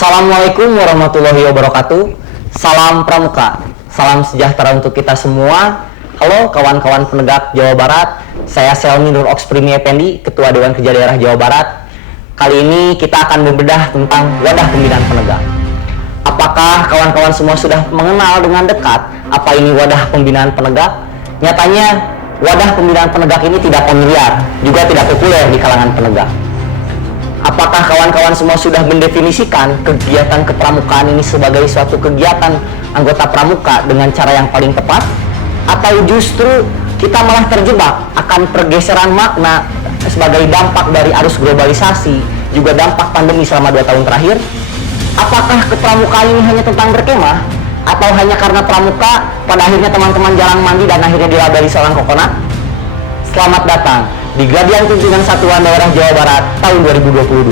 Assalamualaikum warahmatullahi wabarakatuh. Salam Pramuka, salam sejahtera untuk kita semua. Halo kawan-kawan penegak Jawa Barat, saya Selmi Nur Oksprimi Effendi, Ketua Dewan Kerja Daerah Jawa Barat. Kali ini kita akan membedah tentang wadah pembinaan penegak. Apakah kawan-kawan semua sudah mengenal dengan dekat apa ini wadah pembinaan penegak? Nyatanya, wadah pembinaan penegak ini tidak familiar, juga tidak populer di kalangan penegak. Apakah kawan-kawan semua sudah mendefinisikan kegiatan kepramukaan ini sebagai suatu kegiatan anggota pramuka dengan cara yang paling tepat? Atau justru kita malah terjebak akan pergeseran makna sebagai dampak dari arus globalisasi, juga dampak pandemi selama 2 tahun terakhir? Apakah kepramukaan ini hanya tentang berkemah? Atau hanya karena pramuka, pada akhirnya teman-teman jarang mandi dan akhirnya dilabeli seorang kokonat? Selamat datang di Gladian Pimpinan Satuan Daerah Jawa Barat tahun 2022.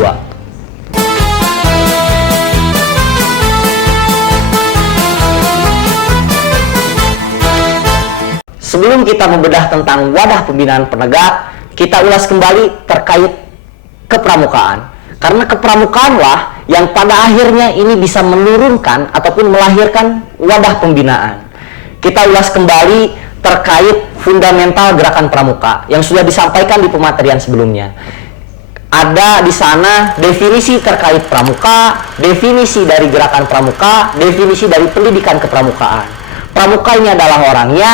Sebelum kita membedah tentang wadah pembinaan penegak, kita ulas kembali terkait kepramukaan. Karena kepramukaanlah yang pada akhirnya ini bisa menurunkan ataupun melahirkan wadah pembinaan. Kita ulas kembali terkait fundamental gerakan pramuka yang sudah disampaikan di pematerian sebelumnya. Ada di sana definisi terkait pramuka, definisi dari gerakan pramuka, definisi dari pendidikan kepramukaan. Pramuka ini adalah orangnya,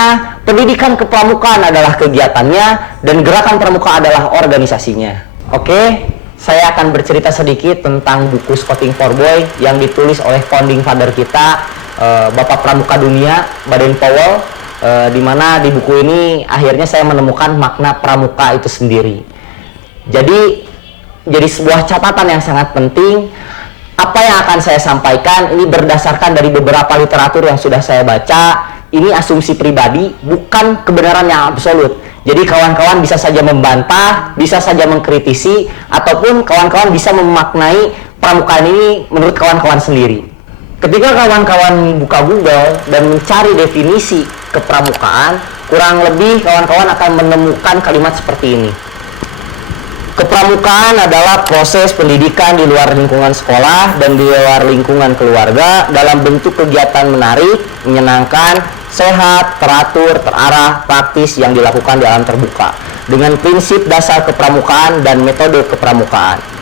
pendidikan kepramukaan adalah kegiatannya, dan gerakan pramuka adalah organisasinya. Oke, saya akan bercerita sedikit tentang buku Scouting for Boy yang ditulis oleh founding father kita, Bapak Pramuka Dunia, Baden-Powell. Di mana di buku ini akhirnya saya menemukan makna pramuka itu sendiri. Jadi sebuah catatan yang sangat penting. Apa yang akan saya sampaikan ini berdasarkan dari beberapa literatur yang sudah saya baca. Ini asumsi pribadi, bukan kebenaran yang absolut. Jadi kawan-kawan bisa saja membantah, bisa saja mengkritisi, ataupun kawan-kawan bisa memaknai pramukaan ini menurut kawan-kawan sendiri. Ketika kawan-kawan buka Google dan mencari definisi kepramukaan, kurang lebih kawan-kawan akan menemukan kalimat seperti ini. Kepramukaan adalah proses pendidikan di luar lingkungan sekolah dan di luar lingkungan keluarga dalam bentuk kegiatan menarik, menyenangkan, sehat, teratur, terarah, praktis yang dilakukan di alam terbuka dengan prinsip dasar kepramukaan dan metode kepramukaan.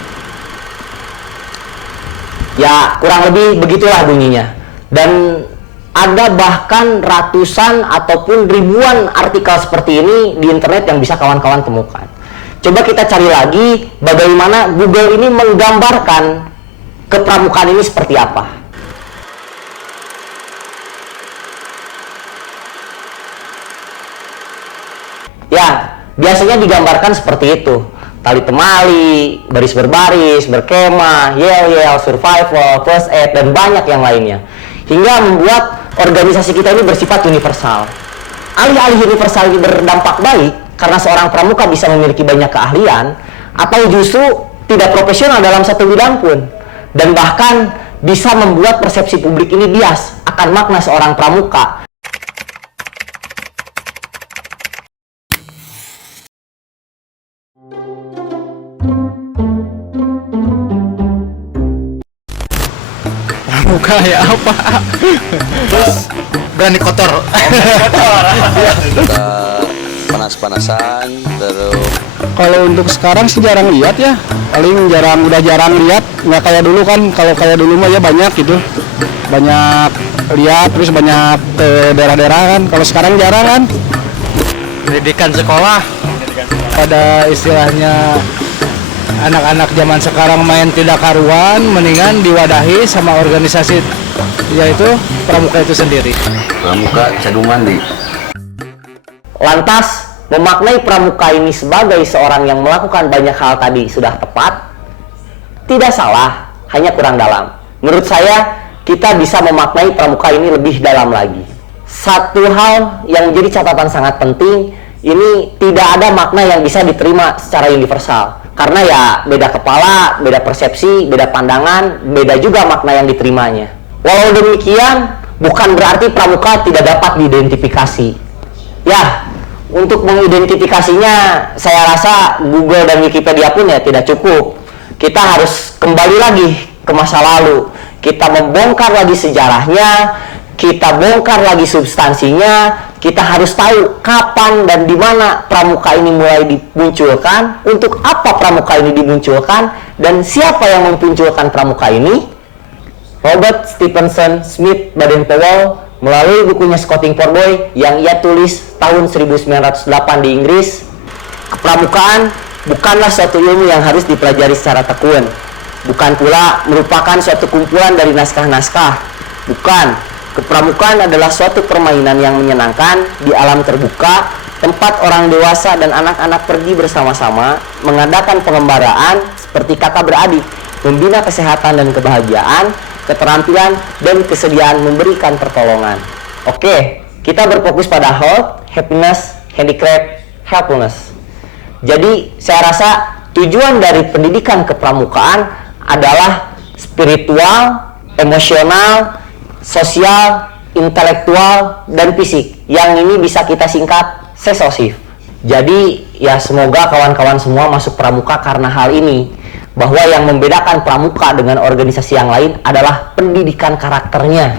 Ya, kurang lebih begitulah bunyinya. Dan ada bahkan ratusan ataupun ribuan artikel seperti ini di internet yang bisa kawan-kawan temukan. Coba kita cari lagi bagaimana Google ini menggambarkan kepramukaan ini seperti apa. Ya, biasanya digambarkan seperti itu. Tali temali, baris berbaris, berkemah, yel-yel, survival, first aid, dan banyak yang lainnya. Hingga membuat organisasi kita ini bersifat universal. Alih-alih universal ini berdampak baik, karena seorang pramuka bisa memiliki banyak keahlian, atau justru tidak profesional dalam satu bidang pun. Dan bahkan bisa membuat persepsi publik ini bias akan makna seorang pramuka. Pramuka ya apa? Terus berani kotor. Kita panas-panasan terus. Kalau untuk sekarang sih jarang lihat ya. Paling udah jarang lihat. Nggak kayak dulu kan. Kalau kayak dulu mah ya banyak gitu. Banyak lihat, terus banyak ke daerah-daerah kan. Kalau sekarang jarang kan. Pendidikan sekolah. Pada istilahnya anak-anak zaman sekarang main tidak karuan, mendingan diwadahi sama organisasi yaitu pramuka itu sendiri. Pramuka Cadung Mandi. Lantas, memaknai pramuka ini sebagai seorang yang melakukan banyak hal tadi sudah tepat? Tidak salah, hanya kurang dalam. Menurut saya, kita bisa memaknai pramuka ini lebih dalam lagi. Satu hal yang menjadi catatan sangat penting, ini tidak ada makna yang bisa diterima secara universal. Karena ya beda kepala, beda persepsi, beda pandangan, beda juga makna yang diterimanya. Walau demikian, bukan berarti pramuka tidak dapat diidentifikasi. Ya, untuk mengidentifikasinya, saya rasa Google dan Wikipedia pun ya tidak cukup. Kita harus kembali lagi ke masa lalu. kita membongkar lagi sejarahnya, kita bongkar lagi substansinya, kita harus tahu kapan dan di mana pramuka ini mulai dimunculkan, untuk apa pramuka ini dimunculkan, dan siapa yang memunculkan pramuka ini. Robert Stephenson Smith Baden-Powell melalui bukunya Scouting for Boy yang ia tulis tahun 1908 di Inggris, kepramukaan bukanlah suatu ilmu yang harus dipelajari secara tekun, bukan pula merupakan suatu kumpulan dari naskah-naskah, bukan. Kepramukaan adalah suatu permainan yang menyenangkan di alam terbuka, tempat orang dewasa dan anak-anak pergi bersama-sama, mengadakan pengembaraan seperti kakak beradik, membina kesehatan dan kebahagiaan, keterampilan dan kesediaan memberikan pertolongan. Oke, kita berfokus pada health, happiness, handicraft, helpfulness. Jadi, saya rasa tujuan dari pendidikan kepramukaan adalah spiritual, emosional, sosial, intelektual, dan fisik. Yang ini bisa kita singkat sesosif. Jadi ya semoga kawan-kawan semua masuk pramuka karena hal ini. Bahwa yang membedakan pramuka dengan organisasi yang lain adalah pendidikan karakternya.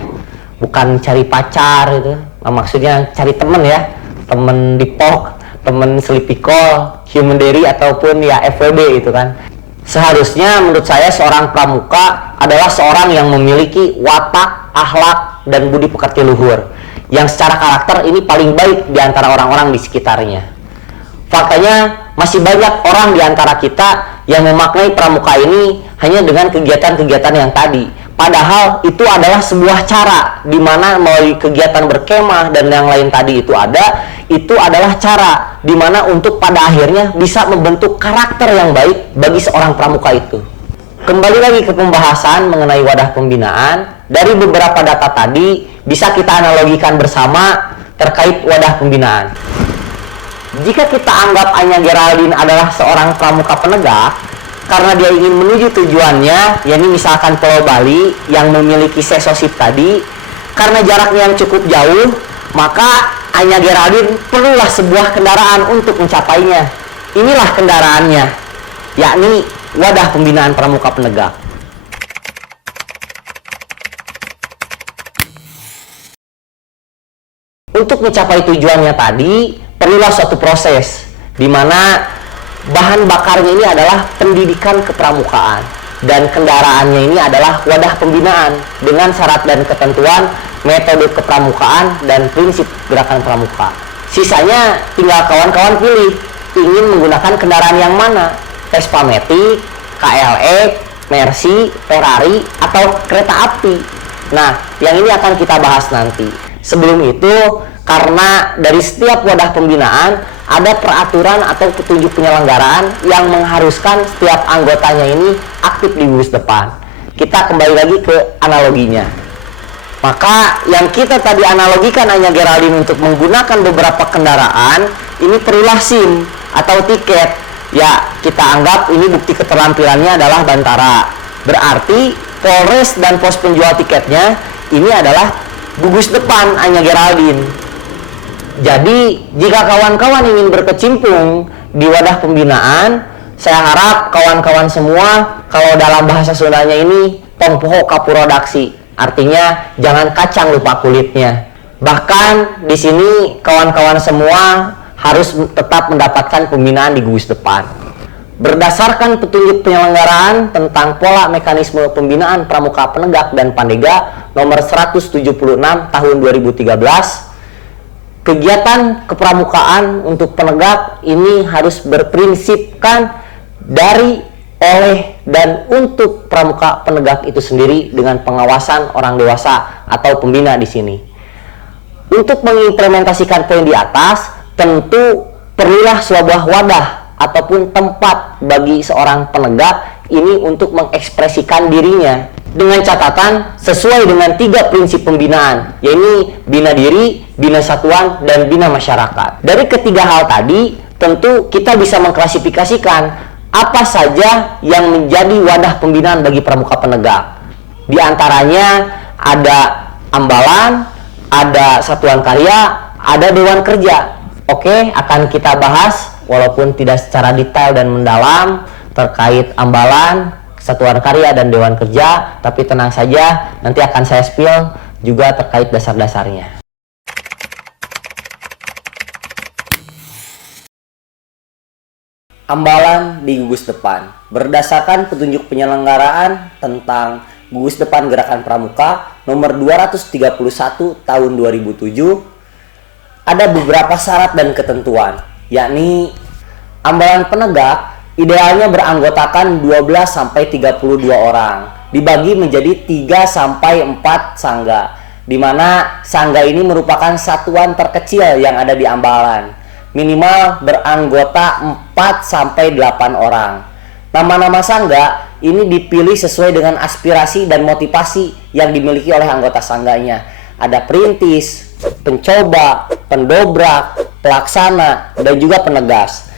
Bukan cari pacar gitu. Nah, maksudnya cari temen ya. Temen di POK, temen selipikol, human dairy, ataupun ya FWB gitu kan. Seharusnya menurut saya seorang pramuka adalah seorang yang memiliki watak, akhlak, dan budi pekerti luhur yang secara karakter ini paling baik di antara orang-orang di sekitarnya. Faktanya masih banyak orang di antara kita yang memaknai pramuka ini hanya dengan kegiatan-kegiatan yang tadi. Padahal itu adalah sebuah cara di mana melalui kegiatan berkemah dan yang lain tadi itu adalah cara di mana untuk pada akhirnya bisa membentuk karakter yang baik bagi seorang pramuka itu. Kembali lagi ke pembahasan mengenai wadah pembinaan, dari beberapa data tadi bisa kita analogikan bersama terkait wadah pembinaan. Jika kita anggap Anya Geraldine adalah seorang pramuka penegak, karena dia ingin menuju tujuannya, yakni misalkan Pulau Bali yang memiliki sesosif tadi, karena jaraknya yang cukup jauh, maka Anya Geraldine perlulah sebuah kendaraan untuk mencapainya. Inilah kendaraannya, yakni wadah pembinaan pramuka penegak. Untuk mencapai tujuannya tadi, perlulah suatu proses, di mana bahan bakarnya ini adalah pendidikan kepramukaan dan kendaraannya ini adalah wadah pembinaan dengan syarat dan ketentuan metode kepramukaan dan prinsip gerakan pramuka. Sisanya tinggal kawan-kawan pilih ingin menggunakan kendaraan yang mana, Vespa Matic, KLX, Mercy, Ferrari, atau kereta api. Nah, yang ini akan kita bahas nanti. Sebelum itu, karena dari setiap wadah pembinaan ada peraturan atau petunjuk penyelenggaraan yang mengharuskan setiap anggotanya ini aktif di gugus depan. Kita kembali lagi ke analoginya. Maka yang kita tadi analogikan Anya Geraldine untuk menggunakan beberapa kendaraan, ini perlulah SIM atau tiket. Ya, kita anggap ini bukti keterampilannya adalah Bantara. Berarti Polres dan pos penjual tiketnya ini adalah gugus depan Anya Geraldine. Jadi, jika kawan-kawan ingin berkecimpung di wadah pembinaan, saya harap kawan-kawan semua, kalau dalam bahasa Sundanya ini, tong poho kapurodaksi. Artinya, jangan kacang lupa kulitnya. Bahkan, di sini kawan-kawan semua harus tetap mendapatkan pembinaan di gugus depan. Berdasarkan petunjuk penyelenggaraan tentang pola mekanisme pembinaan pramuka penegak dan pandega nomor 176 tahun 2013, kegiatan kepramukaan untuk penegak ini harus berprinsipkan dari, oleh, dan untuk pramuka penegak itu sendiri dengan pengawasan orang dewasa atau pembina di sini. Untuk mengimplementasikan poin di atas, tentu perlulah sebuah wadah ataupun tempat bagi seorang penegak ini untuk mengekspresikan dirinya dengan catatan sesuai dengan 3 prinsip pembinaan, yaitu bina diri, bina satuan, dan bina masyarakat. Dari ketiga hal tadi, tentu kita bisa mengklasifikasikan apa saja yang menjadi wadah pembinaan bagi pramuka penegak. Di antaranya ada ambalan, ada satuan karya, ada dewan kerja. Oke, akan kita bahas walaupun tidak secara detail dan mendalam terkait ambalan, Satuan Karya dan Dewan Kerja, tapi tenang saja, nanti akan saya spill juga terkait dasar-dasarnya. Ambalan di gugus depan. Berdasarkan petunjuk penyelenggaraan tentang gugus depan Gerakan Pramuka nomor 231 tahun 2007, ada beberapa syarat dan ketentuan, yakni ambalan penegak idealnya beranggotakan 12-32 orang, dibagi menjadi 3-4 sangga, di mana sangga ini merupakan satuan terkecil yang ada di ambalan, minimal beranggota 4-8 orang. Nama-nama sangga ini dipilih sesuai dengan aspirasi dan motivasi yang dimiliki oleh anggota sangganya. Ada perintis, pencoba, pendobrak, pelaksana, dan juga penegas.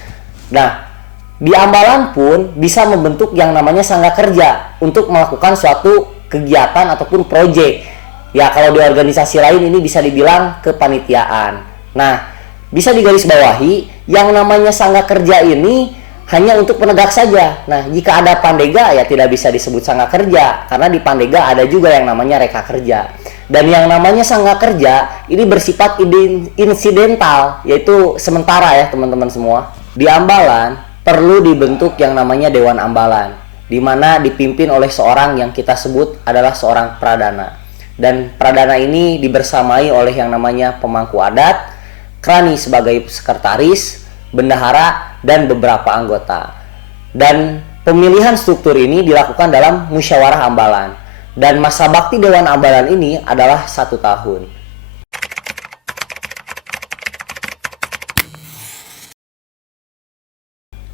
Nah, di ambalan pun bisa membentuk yang namanya sangga kerja untuk melakukan suatu kegiatan ataupun proyek. Ya, kalau di organisasi lain ini bisa dibilang kepanitiaan. Nah, bisa digarisbawahi yang namanya sangga kerja ini hanya untuk penegak saja. Nah, jika ada pandega ya tidak bisa disebut sangga kerja, karena di pandega ada juga yang namanya reka kerja. Dan yang namanya sangga kerja ini bersifat insidental, yaitu sementara ya teman-teman semua. Di ambalan perlu dibentuk yang namanya Dewan Ambalan, di mana dipimpin oleh seorang yang kita sebut adalah seorang pradana. Dan pradana ini dibersamai oleh yang namanya pemangku adat, krani sebagai sekretaris, bendahara, dan beberapa anggota. Dan pemilihan struktur ini dilakukan dalam musyawarah ambalan. Dan masa bakti Dewan Ambalan ini adalah 1 tahun.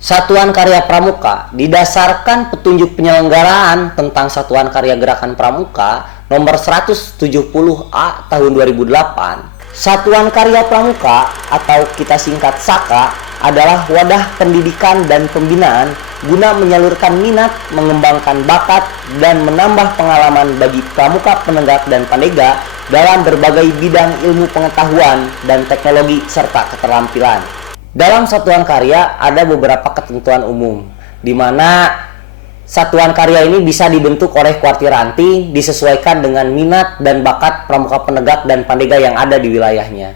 Satuan Karya Pramuka didasarkan petunjuk penyelenggaraan tentang Satuan Karya Gerakan Pramuka nomor 170A tahun 2008. Satuan Karya Pramuka atau kita singkat SAKA adalah wadah pendidikan dan pembinaan guna menyalurkan minat, mengembangkan bakat, dan menambah pengalaman bagi pramuka, penegak, dan pandega dalam berbagai bidang ilmu pengetahuan dan teknologi serta keterampilan. Dalam satuan karya ada beberapa ketentuan umum, di mana satuan karya ini bisa dibentuk oleh kuartiranti disesuaikan dengan minat dan bakat pramuka, penegak, dan pandega yang ada di wilayahnya.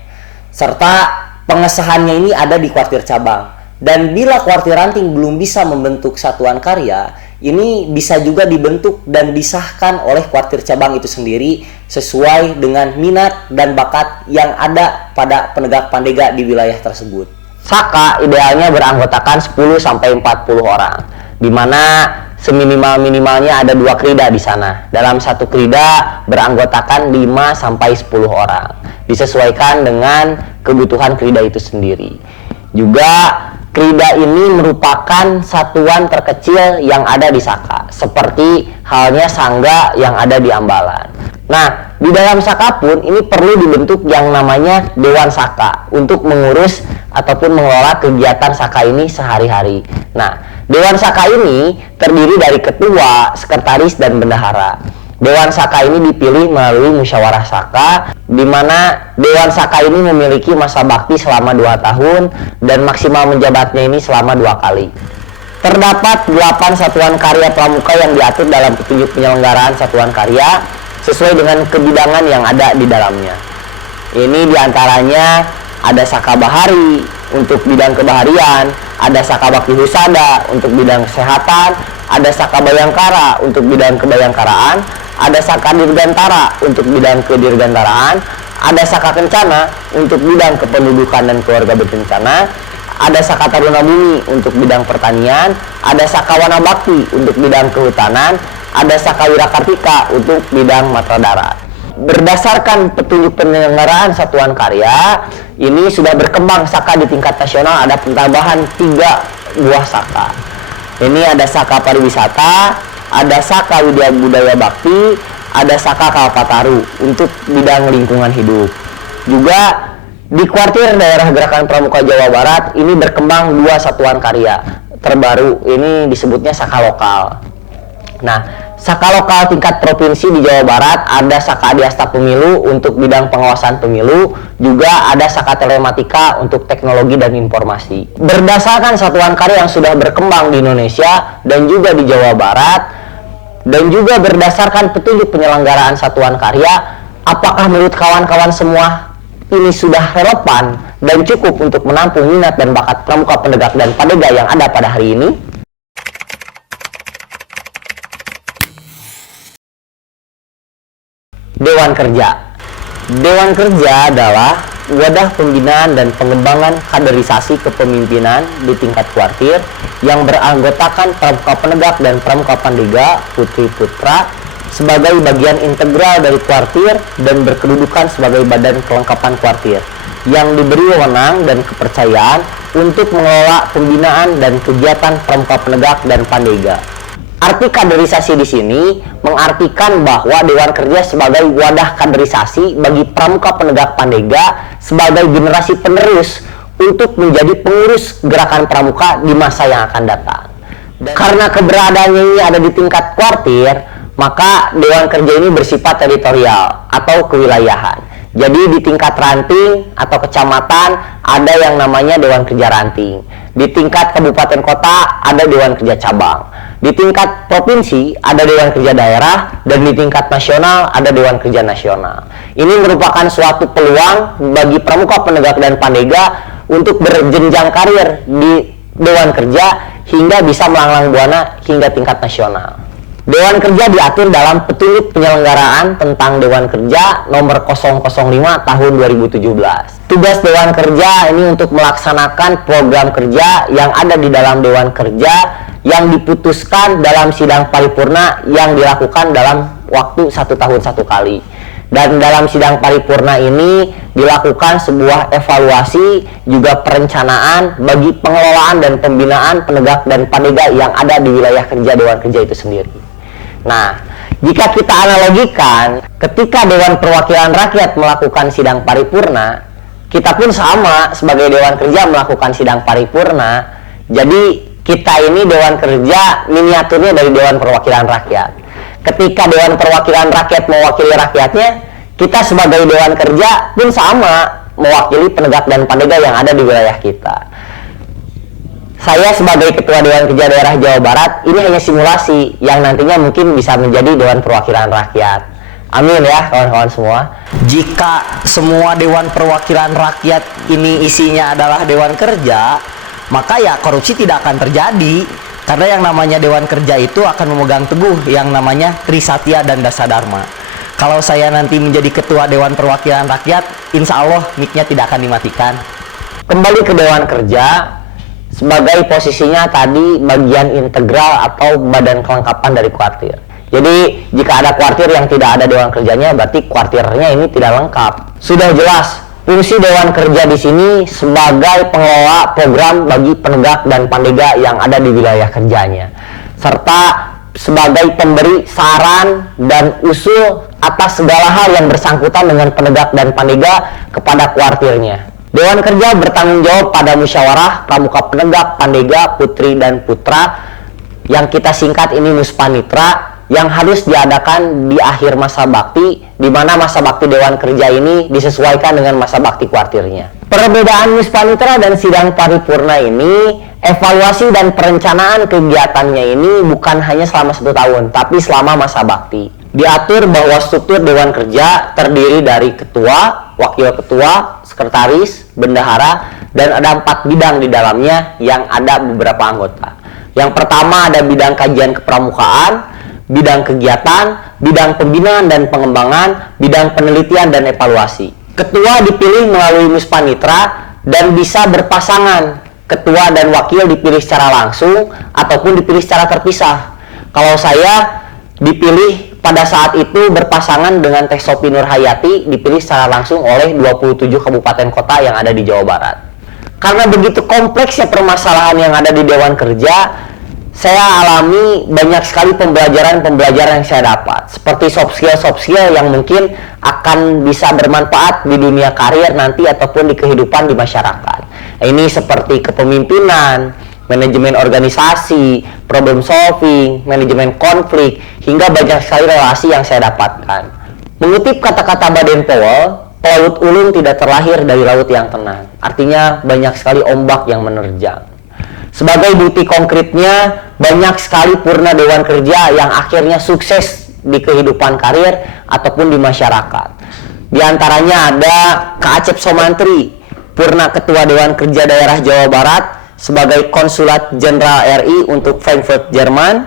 Serta pengesahannya ini ada di kuartir cabang. Dan bila kuartir ranting belum bisa membentuk satuan karya, ini bisa juga dibentuk dan disahkan oleh kuartir cabang itu sendiri sesuai dengan minat dan bakat yang ada pada penegak pandega di wilayah tersebut. SAKA idealnya beranggotakan 10-40 orang, di mana seminimal-minimalnya ada 2 krida di sana. Dalam satu krida beranggotakan 5-10 orang, disesuaikan dengan kebutuhan krida itu sendiri. Juga krida ini merupakan satuan terkecil yang ada di SAKA, seperti halnya sangga yang ada di ambalan. Nah, di dalam SAKA pun ini perlu dibentuk yang namanya Dewan SAKA untuk mengurus ataupun mengelola kegiatan SAKA ini sehari-hari. Nah, Dewan SAKA ini terdiri dari ketua, sekretaris, dan bendahara. Dewan SAKA ini dipilih melalui musyawarah SAKA, di mana Dewan SAKA ini memiliki masa bakti selama 2 tahun dan maksimal menjabatnya ini selama 2 kali. Terdapat 8 satuan karya pramuka yang diatur dalam petunjuk penyelenggaraan satuan karya sesuai dengan kebidangan yang ada di dalamnya. Ini diantaranya ada Saka Bahari untuk bidang kebaharian, ada Saka Bakti Husada untuk bidang kesehatan, ada Saka Bayangkara untuk bidang kebayangkaraan, ada Saka Dirgantara untuk bidang kedirgantaraan, ada Saka Kencana untuk bidang kependudukan dan keluarga berencana, ada Saka Taruna Bumi untuk bidang pertanian, ada Saka Wana Bakti untuk bidang kehutanan, ada Saka Wirakartika untuk bidang matra darat. Berdasarkan petunjuk penyelenggaraan satuan karya, ini sudah berkembang SAKA di tingkat nasional, ada penambahan 3 buah SAKA. Ini ada Saka Pariwisata, ada Saka Widya Budaya Bakti, ada Saka Kalpataru untuk bidang lingkungan hidup. Juga di kuartir daerah Gerakan Pramuka Jawa Barat ini berkembang 2 satuan karya terbaru, ini disebutnya Saka Lokal. Nah, Saka Lokal tingkat provinsi di Jawa Barat ada Saka Adiasta Pemilu untuk bidang pengawasan pemilu, juga ada Saka Telematika untuk teknologi dan informasi. Berdasarkan satuan karya yang sudah berkembang di Indonesia dan juga di Jawa Barat, dan juga berdasarkan petunjuk penyelenggaraan satuan karya, apakah menurut kawan-kawan semua ini sudah relevan dan cukup untuk menampung minat dan bakat pramuka penegak dan padega yang ada pada hari ini? Dewan Kerja. Dewan Kerja adalah wadah pembinaan dan pengembangan kaderisasi kepemimpinan di tingkat kuartir yang beranggotakan pramuka penegak dan pramuka pandega putri putra sebagai bagian integral dari kuartir dan berkedudukan sebagai badan kelengkapan kuartir yang diberi wewenang dan kepercayaan untuk mengelola pembinaan dan kegiatan pramuka penegak dan pandega. Arti kaderisasi di sini mengartikan bahwa Dewan Kerja sebagai wadah kaderisasi bagi pramuka penegak pandega sebagai generasi penerus untuk menjadi pengurus gerakan pramuka di masa yang akan datang. Dan karena keberadaannya ini ada di tingkat kuartir, maka Dewan Kerja ini bersifat teritorial atau kewilayahan. Jadi di tingkat ranting atau kecamatan ada yang namanya Dewan Kerja Ranting. Di tingkat kabupaten kota ada Dewan Kerja Cabang. Di tingkat provinsi ada Dewan Kerja Daerah, dan di tingkat nasional ada Dewan Kerja Nasional. Ini merupakan suatu peluang bagi pramuka penegak dan pandega untuk berjenjang karir di Dewan Kerja hingga bisa melanglang buana hingga tingkat nasional. Dewan Kerja diatur dalam petunjuk penyelenggaraan tentang Dewan Kerja nomor 005 tahun 2017. Tugas Dewan Kerja ini untuk melaksanakan program kerja yang ada di dalam Dewan Kerja yang diputuskan dalam sidang paripurna yang dilakukan dalam waktu 1 tahun 1 kali. Dan dalam sidang paripurna ini dilakukan sebuah evaluasi juga perencanaan bagi pengelolaan dan pembinaan penegak dan pandega yang ada di wilayah kerja Dewan Kerja itu sendiri. Nah, jika kita analogikan, ketika Dewan Perwakilan Rakyat melakukan sidang paripurna, kita pun sama sebagai Dewan Kerja melakukan sidang paripurna. Jadi kita ini Dewan Kerja miniaturnya dari Dewan Perwakilan Rakyat. Ketika Dewan Perwakilan Rakyat mewakili rakyatnya, kita sebagai Dewan Kerja pun sama mewakili penegak dan pandega yang ada di wilayah kita. Saya sebagai Ketua Dewan Kerja Daerah Jawa Barat, ini hanya simulasi yang nantinya mungkin bisa menjadi Dewan Perwakilan Rakyat. Amin ya kawan-kawan semua. Jika semua Dewan Perwakilan Rakyat ini isinya adalah Dewan Kerja, maka ya korupsi tidak akan terjadi. Karena yang namanya Dewan Kerja itu akan memegang teguh yang namanya Trisatya dan Dasadharma. Kalau saya nanti menjadi Ketua Dewan Perwakilan Rakyat, insya Allah mic-nya tidak akan dimatikan. Kembali ke Dewan Kerja, sebagai posisinya tadi bagian integral atau badan kelengkapan dari kuartir. Jadi jika ada kuartir yang tidak ada Dewan Kerjanya, berarti kuartirnya ini tidak lengkap. Sudah jelas fungsi Dewan Kerja di sini sebagai pengelola program bagi penegak dan pandega yang ada di wilayah kerjanya, serta sebagai pemberi saran dan usul atas segala hal yang bersangkutan dengan penegak dan pandega kepada kuartirnya. Dewan Kerja bertanggung jawab pada musyawarah pramuka penegak, pandega, putri dan putra yang kita singkat ini Muspanitra, yang harus diadakan di akhir masa bakti, di mana masa bakti Dewan Kerja ini disesuaikan dengan masa bakti kuartirnya. Perbedaan Muspanitra dan sidang paripurna ini, evaluasi dan perencanaan kegiatannya ini bukan hanya selama 1 tahun, tapi selama masa bakti. Diatur bahwa struktur Dewan Kerja terdiri dari ketua, wakil ketua, sekretaris, bendahara, dan ada 4 bidang di dalamnya yang ada beberapa anggota. Yang pertama ada bidang kajian kepramukaan, bidang kegiatan, bidang pembinaan dan pengembangan, bidang penelitian dan evaluasi. Ketua dipilih melalui Muspanitra dan bisa berpasangan. Ketua dan wakil dipilih secara langsung ataupun dipilih secara terpisah. Kalau saya dipilih pada saat itu berpasangan dengan Teh Sophie Nurhayati, dipilih secara langsung oleh 27 kabupaten kota yang ada di Jawa Barat. Karena begitu kompleksnya permasalahan yang ada di Dewan Kerja, saya alami banyak sekali pembelajaran yang saya dapat. Seperti soft skill yang mungkin akan bisa bermanfaat di dunia karir nanti ataupun di kehidupan di masyarakat. Ini seperti kepemimpinan, manajemen organisasi, problem solving, manajemen konflik, hingga banyak sekali relasi yang saya dapatkan. Mengutip kata-kata Baden-Powell, pelaut ulung tidak terlahir dari laut yang tenang. Artinya banyak sekali ombak yang menerjang. Sebagai bukti konkretnya, banyak sekali purna Dewan Kerja yang akhirnya sukses di kehidupan karir ataupun di masyarakat. Di antaranya ada Kak Acep Somantri, purna Ketua Dewan Kerja Daerah Jawa Barat sebagai Konsulat Jenderal RI untuk Frankfurt, Jerman.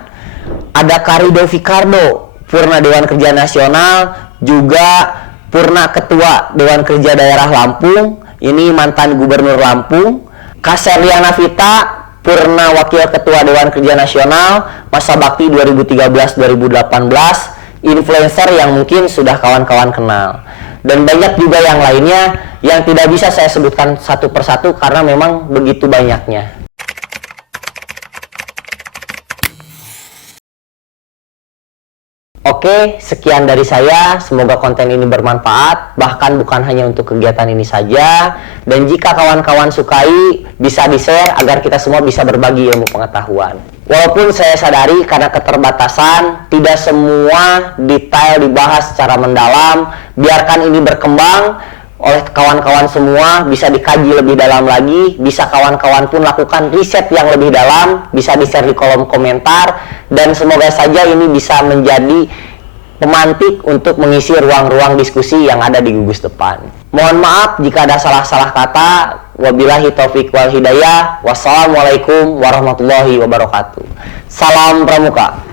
Ada Kak Rido Fikardo, purna Dewan Kerja Nasional, juga purna Ketua Dewan Kerja Daerah Lampung, ini mantan Gubernur Lampung. Kak Serliana Vita, purna Wakil Ketua Dewan Kerja Nasional masa bakti 2013-2018, influencer yang mungkin sudah kawan-kawan kenal. Dan banyak juga yang lainnya yang tidak bisa saya sebutkan satu persatu karena memang begitu banyaknya. Oke, sekian dari saya. Semoga konten ini bermanfaat, bahkan bukan hanya untuk kegiatan ini saja. Dan jika kawan-kawan sukai, bisa di-share agar kita semua bisa berbagi ilmu pengetahuan. Walaupun saya sadari karena keterbatasan, tidak semua detail dibahas secara mendalam. Biarkan ini berkembang oleh kawan-kawan semua, bisa dikaji lebih dalam lagi, bisa kawan-kawan pun lakukan riset yang lebih dalam, bisa di-share di kolom komentar, dan semoga saja ini bisa menjadi pemantik untuk mengisi ruang-ruang diskusi yang ada di gugus depan. Mohon maaf jika ada salah-salah kata. Wabillahi taufik wal hidayah. Wassalamualaikum warahmatullahi wabarakatuh. Salam Pramuka.